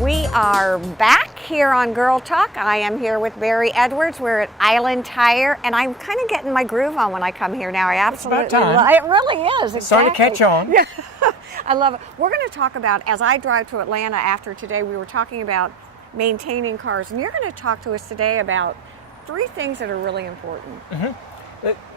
We are back here on Girl Talk. I am here with Barry Edwards. We're at Island Tire, and I'm kind of getting my groove on when I come here now. I absolutely love it. It really is. It's starting to catch on. Yeah. I love it. We're going to talk about, as I drive to Atlanta after today, we were talking about maintaining cars, and you're going to talk to us today about three things that are really important.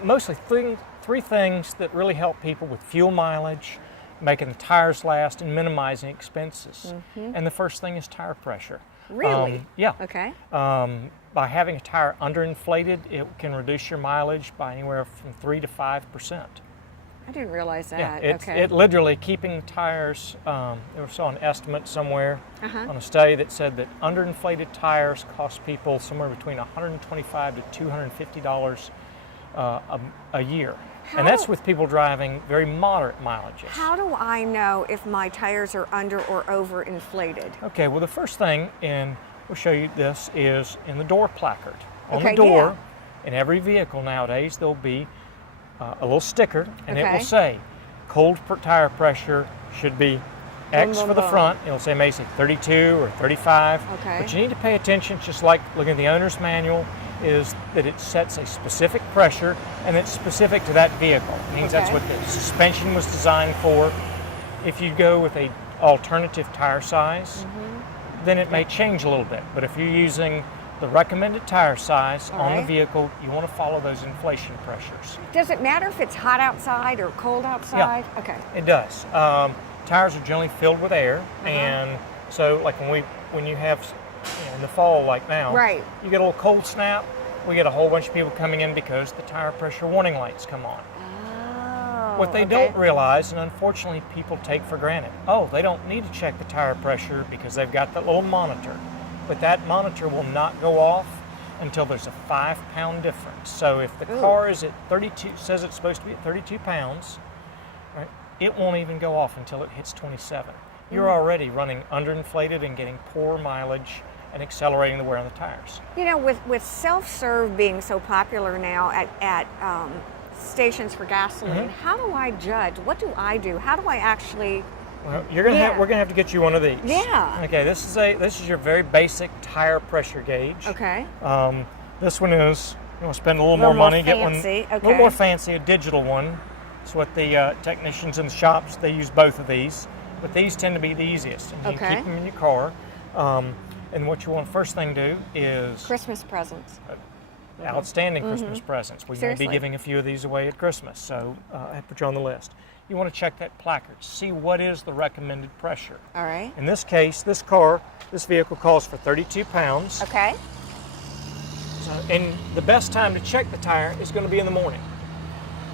Mostly three things that really help people with fuel mileage, making the tires last, and minimizing expenses. And the first thing is tire pressure. Really? Yeah. Okay. By having a tire underinflated, it can reduce your mileage by anywhere from 3 to 5%. I didn't realize that. Yeah, Okay. it literally keeping the tires. There was an estimate somewhere on a study that said that underinflated tires cost people somewhere between $125 to $250 a year. And that's with people driving very moderate mileages. How do I know if my tires are under or over inflated? Okay, well the first thing, and we'll show you this, is in the door placard. On the door, in every vehicle nowadays, there'll be a little sticker, and it will say, cold tire pressure should be X for the front. It'll say maybe 32 or 35. But you need to pay attention, just like looking at the owner's manual, is that it sets a specific pressure, and it's specific to that vehicle. It means that's what the suspension was designed for. If you go with an alternative tire size, then it may change a little bit. But if you're using the recommended tire size on the vehicle, you want to follow those inflation pressures. Does it matter if it's hot outside or cold outside? Yeah, okay. It does. Tires are generally filled with air, and so like when you have in the fall like now, you get a little cold snap, we get a whole bunch of people coming in because the tire pressure warning lights come on. What they don't realize, and unfortunately people take for granted, they don't need to check the tire pressure because they've got that little monitor. But that monitor will not go off until there's a 5-pound difference. So if the car is at 32, says it's supposed to be at 32 pounds, right, it won't even go off until it hits 27. You're already running underinflated and getting poor mileage and accelerating the wear on the tires. You know, with self-serve being so popular now at stations for gasoline, how do I judge? What do I do? How do I actually? Well, we're gonna have to get you one of these. Yeah. Okay. This is your very basic tire pressure gauge. Okay. This one is, you want to spend a little more money, get one a little more fancy, a digital one. It's what the technicians in the shops, they use both of these, but these tend to be the easiest. And you can keep them in your car. And what you want first thing to do is Christmas presents. Outstanding Christmas presents. We may be giving a few of these away at Christmas, so I put you on the list. You want to check that placard, see what is the recommended pressure. All right. In this case, this vehicle calls for 32 pounds. Okay. So, and the best time to check the tire is going to be in the morning.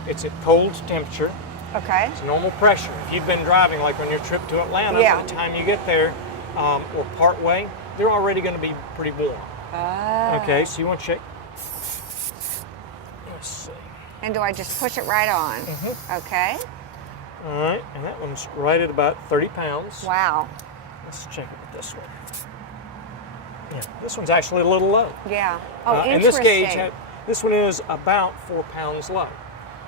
It's at cold temperature. Okay. It's normal pressure. If you've been driving, like on your trip to Atlanta, by the time you get there or part way, they're already going to be pretty warm. Okay, so you want to check. Let's see. And do I just push it right on? Okay. All right, and that one's right at about 30 pounds. Wow. Let's check it with this one. Yeah, this one's actually a little low. Yeah. Oh, and interesting. this gauge, this one is about 4 pounds low.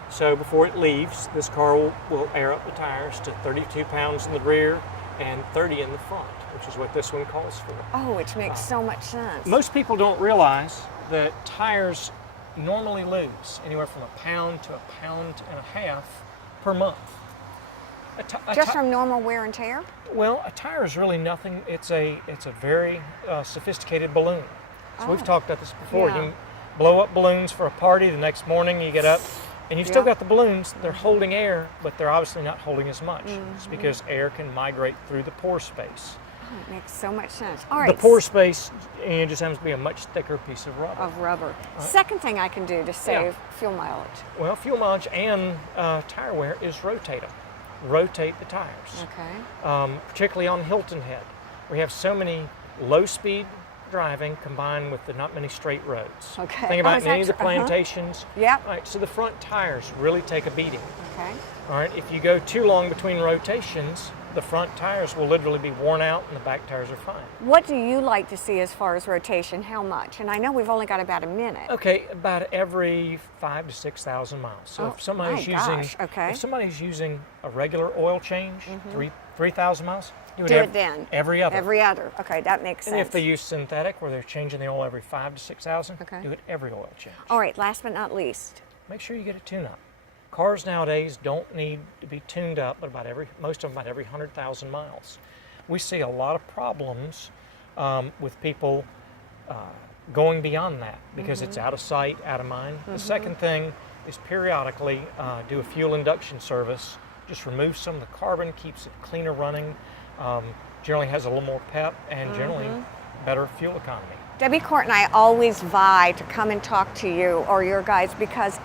So before it leaves, this car will air up the tires to 32 pounds in the rear and 30 in the front, which is what this one calls for. Oh, which makes so much sense. Most people don't realize that tires normally lose anywhere from 1 pound to 1.5 pounds per month. Just from normal wear and tear? Well, a tire is really nothing. It's a very sophisticated balloon. So we've talked about this before. You can blow up balloons for a party. The next morning you get up and you've still got the balloons. They're holding air, but they're obviously not holding as much. It's because air can migrate through the pore space. Oh, it makes so much sense. All right. The pore space just happens to be a much thicker piece of rubber. Second thing I can do to save fuel mileage. Well, fuel mileage and tire wear is rotate them. Rotate the tires. Okay. Particularly on Hilton Head. We have so many low-speed driving combined with the not many straight roads. Okay. Think about any of the plantations. Yeah. All right, so the front tires really take a beating. Okay. All right, if you go too long between rotations, the front tires will literally be worn out and the back tires are fine. What do you like to see as far as rotation? How much? And I know we've only got about a minute. Okay, about every 5,000 to 6,000 miles. So if somebody's using a regular oil change, 3,000 miles, do it then. Every other. Every other. Okay, that makes sense. And if they use synthetic, where they're changing the oil every 5,000 to 6,000, okay, do it every oil change. All right, last but not least, make sure you get a tune-up. Cars nowadays don't need to be tuned up, but most of them about every 100,000 miles. We see a lot of problems with people going beyond that because it's out of sight, out of mind. The second thing is periodically do a fuel induction service. Just remove some of the carbon, keeps it cleaner running, generally has a little more pep, and generally better fuel economy. Debbie Court and I always vie to come and talk to you or your guys because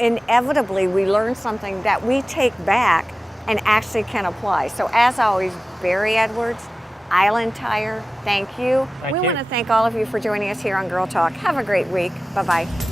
inevitably we learn something that we take back and actually can apply. So as always, Barry Edwards, Island Tire, thank you. We want to thank all of you for joining us here on Girl Talk. Have a great week. Bye-bye.